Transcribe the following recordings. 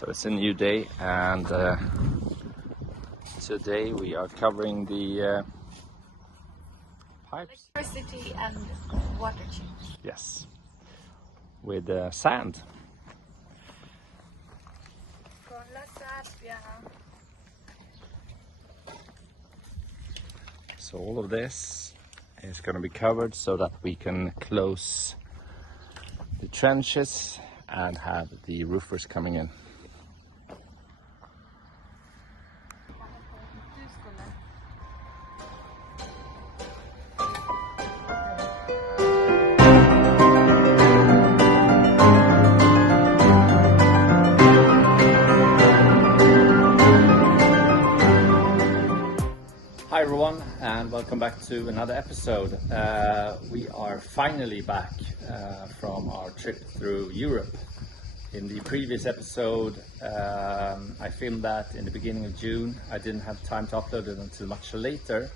So it's a new day, and today we are covering the pipes. Electricity and water change. Yes, with sand. So all of this is going to be covered so that we can close the trenches and have the roofers coming in. Hi everyone, and welcome back to another episode. We are finally back from our trip through Europe. In the previous episode, I filmed that in the beginning of June. I didn't have time to upload it until much later,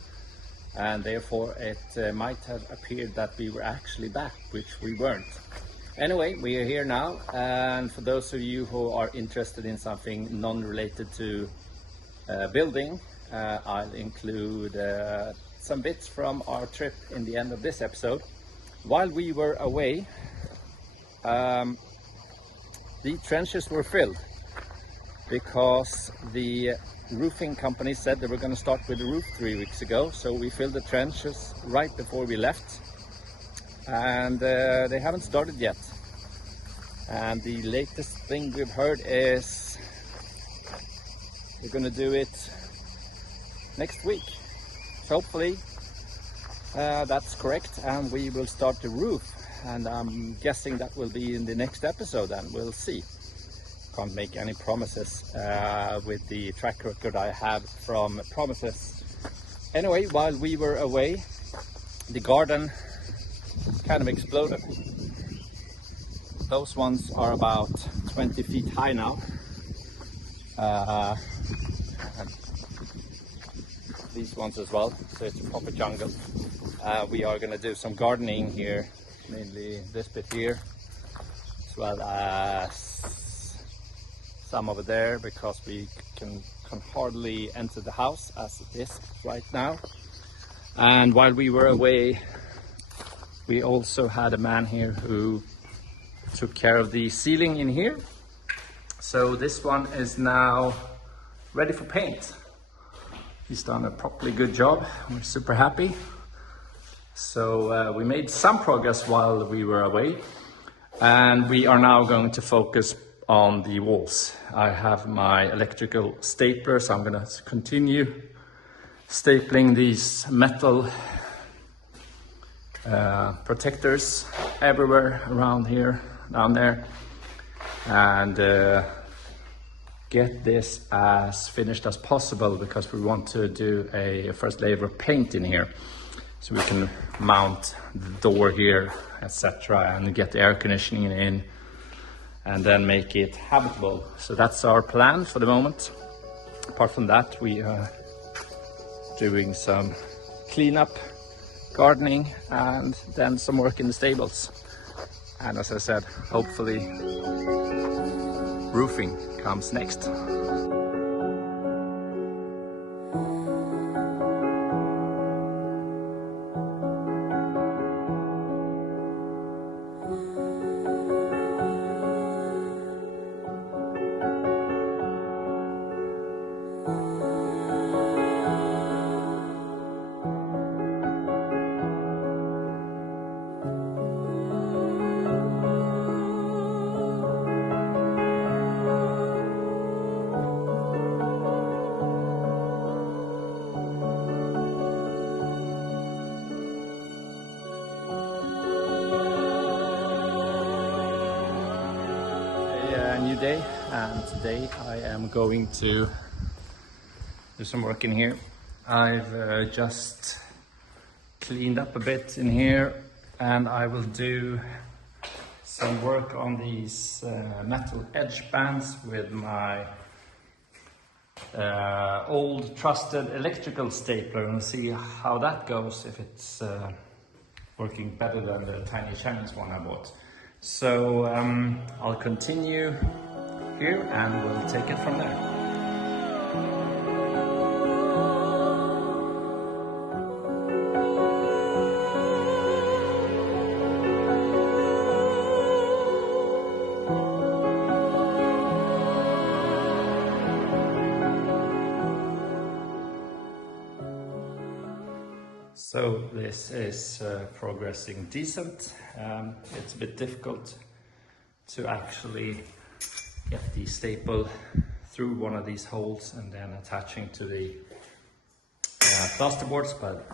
and therefore it might have appeared that we were actually back, which we weren't. Anyway, we are here now, and for those of you who are interested in something non-related to building, I'll include some bits from our trip in the end of this episode. While we were away, the trenches were filled because the roofing company said they were going to start with the roof 3 weeks ago. So we filled the trenches right before we left, and they haven't started yet. And the latest thing we've heard is we're going to do it next week. So hopefully that's correct, and we will start the roof, and I'm guessing that will be in the next episode, and we'll see. Can't make any promises with the track record I have from promises. Anyway, while we were away, the garden kind of exploded. Those ones are about 20 feet high now. These ones as well, so it's a proper jungle. We are going to do some gardening here, mainly this bit here, as well as some over there, because we can hardly enter the house as it is right now. And while we were away, we also had a man here who took care of the ceiling in here. So this one is now ready for paint. He's done a properly good job. We're super happy. So we made some progress while we were away, and we are now going to focus on the walls. I have my electrical stapler, so I'm going to continue stapling these metal protectors everywhere around here, down there, and get this as finished as possible, because we want to do a first layer of paint in here so we can mount the door here, etc., and get the air conditioning in, and then make it habitable. So that's our plan for the moment. Apart from that, we are doing some cleanup, gardening, and then some work in the stables. And as I said, hopefully roofing comes next. New day, and today I am going to do some work in here. I've just cleaned up a bit in here, and I will do some work on these metal edge bands with my old trusted electrical stapler, and see how that goes, if it's working better than the tiny Chinese one I bought. So I'll continue here and we'll take it from there. So this is progressing decent. It's a bit difficult to actually get the staple through one of these holes and then attaching to the plasterboards, but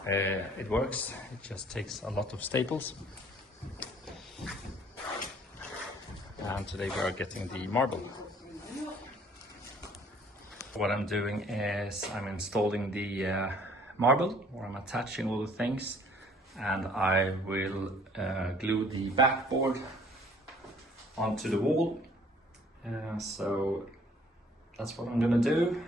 it works. It just takes a lot of staples. And today we are getting the marble. What I'm doing is I'm installing the marble, or I'm attaching all the things, and I will glue the backboard onto the wall. So that's what I'm gonna do.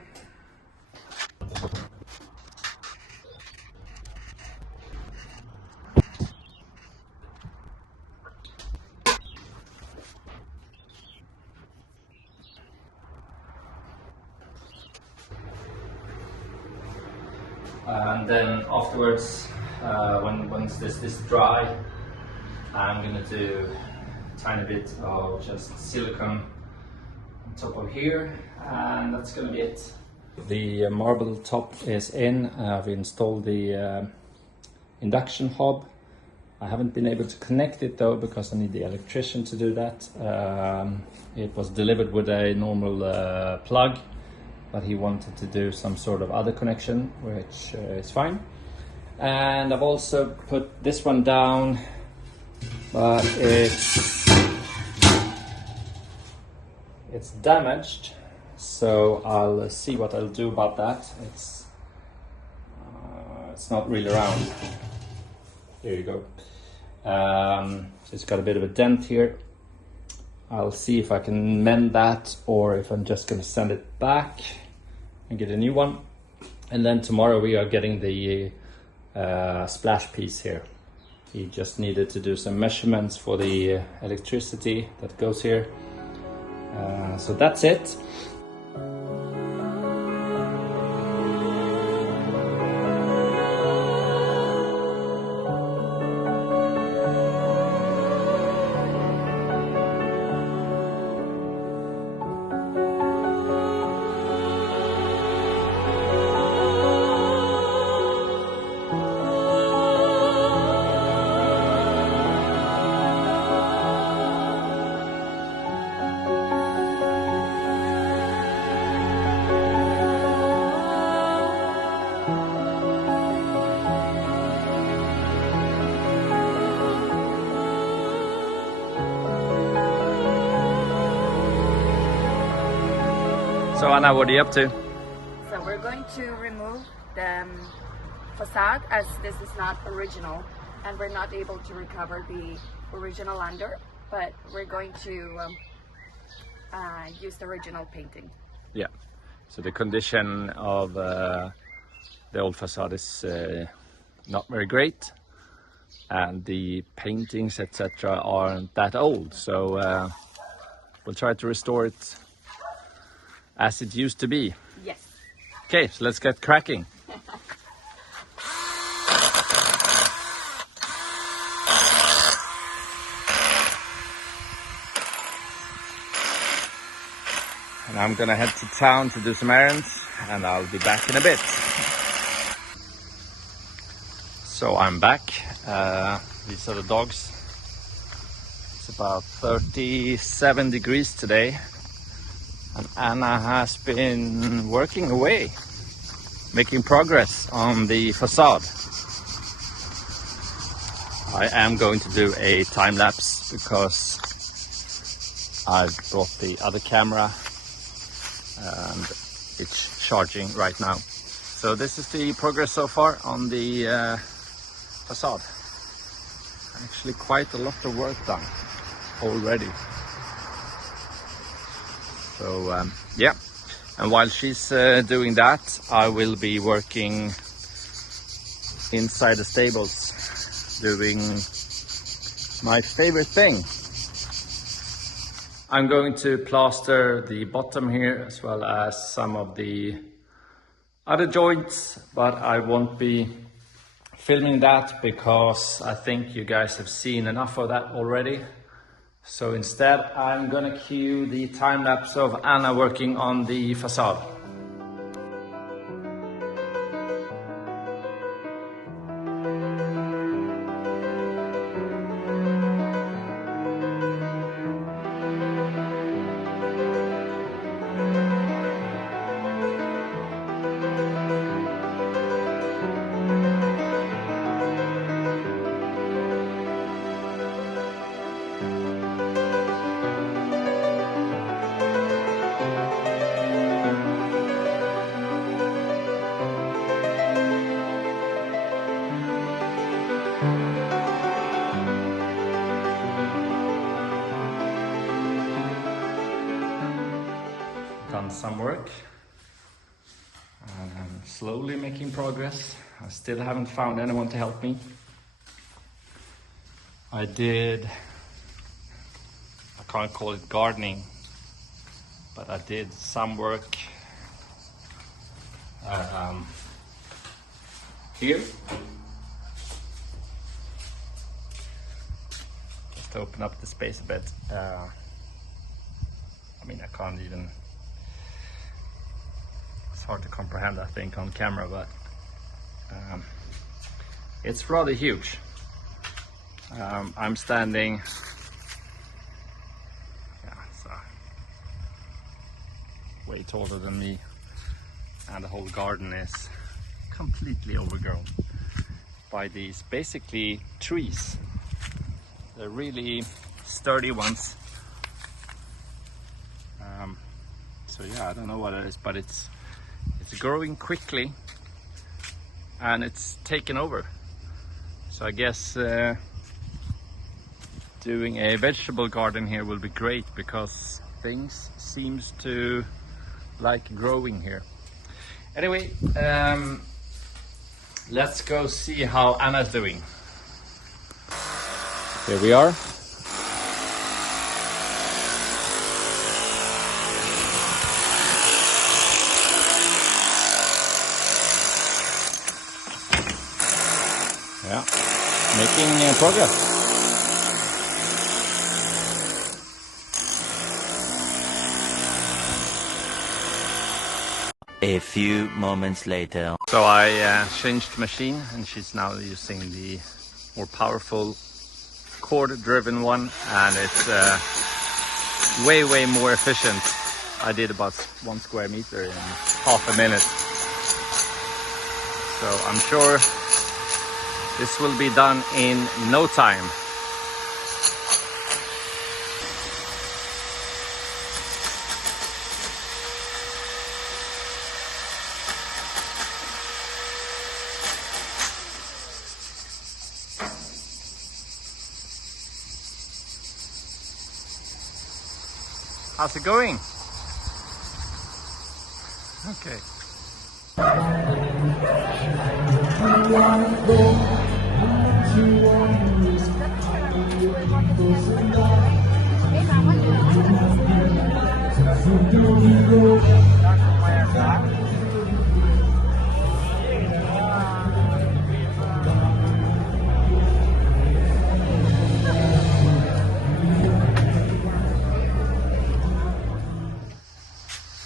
And then afterwards, once this is dry, I'm gonna do a tiny bit of just silicone on top of here, and that's gonna be it. The marble top is in. I've installed the induction hob. I haven't been able to connect it though because I need the electrician to do that. It was delivered with a normal plug, but he wanted to do some sort of other connection, which is fine. And I've also put this one down, but it's damaged, so I'll see what I'll do about that. It's not really round. Here you go. So it's got a bit of a dent here. I'll see if I can mend that, or if I'm just gonna send it back and get a new one. And then tomorrow we are getting the splash piece here. He just needed to do some measurements for the electricity that goes here. So that's it. So Anna, what are you up to? So we're going to remove the facade, as this is not original and we're not able to recover the original under, but we're going to use the original painting. Yeah, so the condition of the old facade is not very great, and the paintings etc. aren't that old, so we'll try to restore it as it used to be. Yes. Okay, so let's get cracking. And I'm gonna head to town to do some errands, and I'll be back in a bit. So I'm back. These are the dogs. It's about 37 degrees today. And Anna has been working away, making progress on the facade. I am going to do a time lapse because I've brought the other camera and it's charging right now. So this is the progress so far on the facade. Actually quite a lot of work done already. So yeah, and while she's doing that, I will be working inside the stables, doing my favorite thing. I'm going to plaster the bottom here as well as some of the other joints, but I won't be filming that because I think you guys have seen enough of that already. So instead I'm gonna cue the time lapse of Anna working on the facade. Done some work and I'm slowly making progress. I still haven't found anyone to help me. I can't call it gardening, but I did some work here. Just to open up the space a bit. I mean, I can't even, it's hard to comprehend, I think, on camera, but it's rather huge. I'm standing, it's way taller than me, and the whole garden is completely overgrown by these basically trees. They're really sturdy ones. So yeah, I don't know what it is, but it's growing quickly and it's taken over. So I guess doing a vegetable garden here will be great because things seems to like growing here. Anyway, let's go see how Anna's doing. Here we are. Yeah, making progress. A few moments later. So I changed the machine and she's now using the more powerful cord-driven one, and it's way more efficient. I did about 1 square meter in half a minute. So I'm sure this will be done in no time. How's it going? Okay.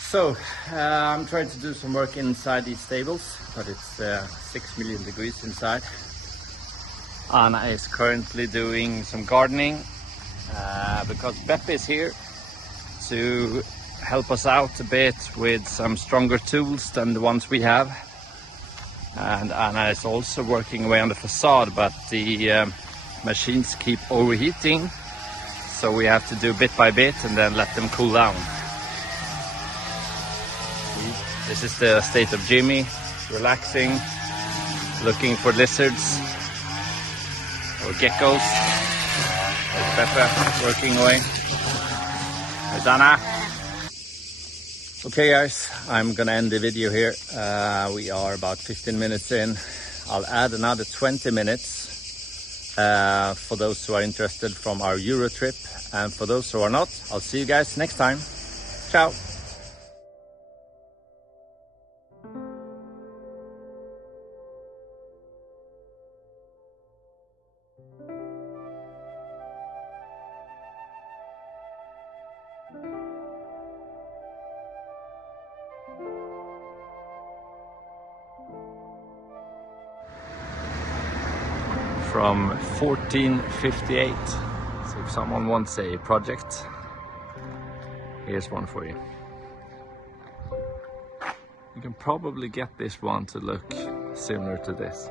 So I'm trying to do some work inside these stables, but it's 6 million degrees inside. Anna is currently doing some gardening because Beppe is here to help us out a bit with some stronger tools than the ones we have. And Anna is also working away on the facade, but the machines keep overheating, so we have to do bit by bit and then let them cool down. This is the state of Jimmy, relaxing, looking for lizards or geckos. There's Beppe working away. There's Anna. Okay guys, I'm gonna end the video here. We are about 15 minutes in. I'll add another 20 minutes for those who are interested from our Eurotrip, and for those who are not, I'll see you guys next time. Ciao! From 1458. So if someone wants a project, here's one for you. You can probably get this one to look similar to this.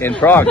in Prague.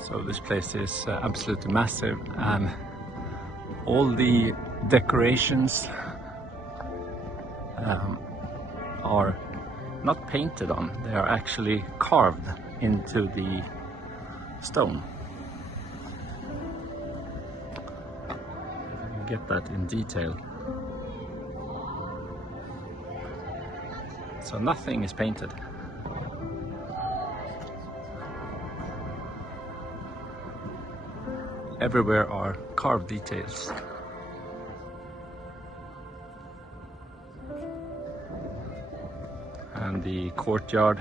So this place is absolutely massive, and all the decorations are not painted on, they are actually carved into the stone. You get that in detail. So nothing is painted. Everywhere are carved details. And the courtyard.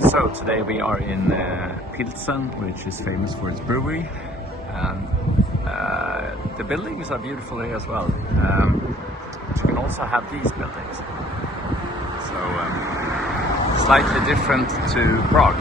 So today we are in Pilsen, which is famous for its brewery, and the buildings are beautiful here as well. But you can also have these buildings, so slightly different to Prague.